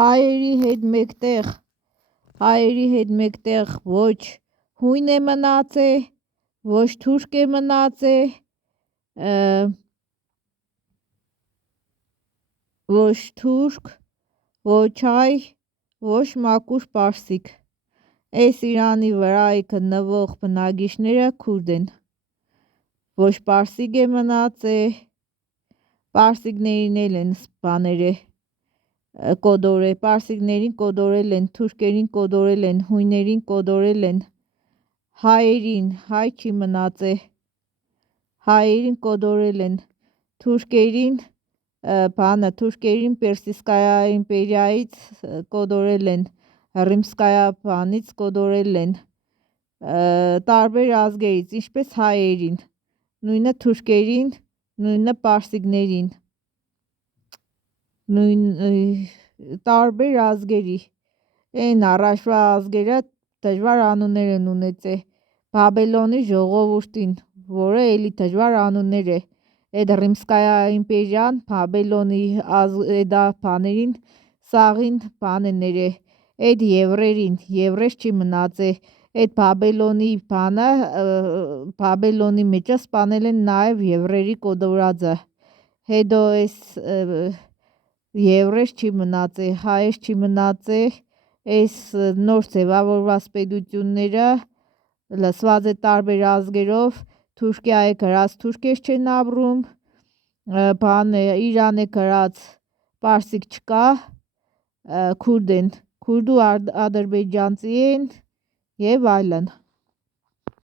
հայերի հետ մեկտեղ ոչ հույն է մնացել, ոչ թուրք է մնացել, ոչ թուրք, ոչ հայ, ոչ մաքուր պարսիկ։ Այս Իրանի վրա գտնվող բնակիչները քուրդ են, ոչ պարսիկ է մնացել, պարսիկներին էլ են բաները կոդորել, պարսիկներին կոդորել են, թուրքերին կոդորել են, հույներին կոդորել են, հայերին հայ չի մնացել, հայերին կոդորել են, թուրքերին թուրքերին Պերսիդская իմպերիայից կոդորել են, Ռիմская բանից կոդորել են, տարբեր ազգերից, ինչպես հայերին, նույնը թուրքերին, նույնը պարսիկներին, տարբեր ազգերի, այն առաջվա ազգերը դժվար անուններ են ունեցել, Բաբելոնի ժողովուրդին, որը էլի դժվար անուններ է, այդ Ռիմская իմպերիան Բաբելոնի բաներին սաղին բան է ներել, այդ եվրեյս չի մնացել, այդ Բաբելոնի բանը, Բաբելոնի մեջը սպանել են նաև եվրերի կոդորածը, հետո այս եվրեյս չի մնացել, հայեր չի մնացել, այս նոր ձևավորված պետությունները լսված է տարբեր ազգերով, Թուրքիա է գրած թուրքեր չեն ապրում, Իրան է գրած պարսիկ չկա, քուրդ են, քուրդ ու ադրբեջանցի են և այլն։